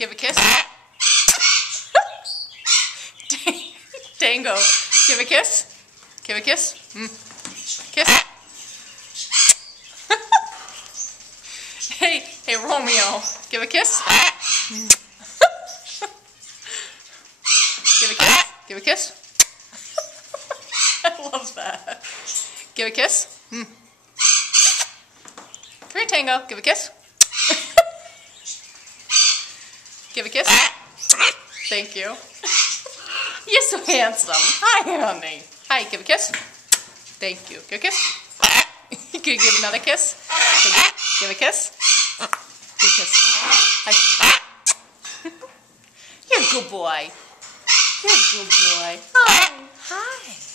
Give a kiss. Tango. Give a kiss. Give a kiss. Kiss. Hey, Romeo. Give a kiss. Give a kiss. Give a kiss. I love that. Give a kiss. Come here, Tango. Give a kiss. Give a kiss. Thank you. You're so handsome. Hi, honey. Hi, give a kiss. Thank you. Give a kiss. Can you give another kiss? Give a kiss. Give a kiss. Hi. You're a good boy. You're a good boy. Oh, hi.